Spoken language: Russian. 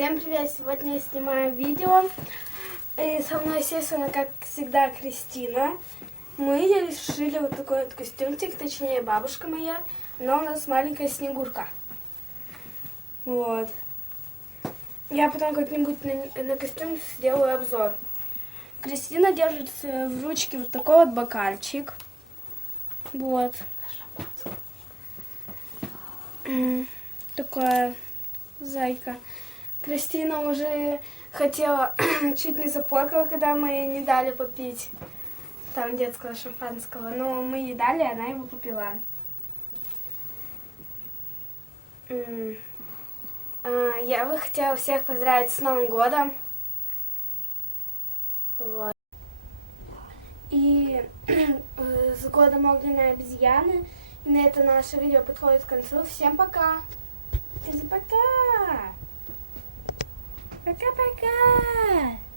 Всем привет! Сегодня я снимаю видео. И со мной, естественно, как всегда, Кристина. Мы решили вот такой вот костюмчик, точнее, бабушка моя. Она у нас маленькая снегурка. Вот. Я потом как-нибудь на, на костюм сделаю обзор. Кристина держит э, в ручке вот такой вот бокальчик. Вот. Такая зайка. Кристина уже хотела, чуть не заплакала, когда мы ей не дали попить там детского шампанского. Но мы ей дали, она его попила. А, Я бы хотела всех поздравить с Новым годом. Вот. И э, с годом огненной обезьяны. И на это наше видео подходит к концу. Всем пока! Скажи пока! 바까바까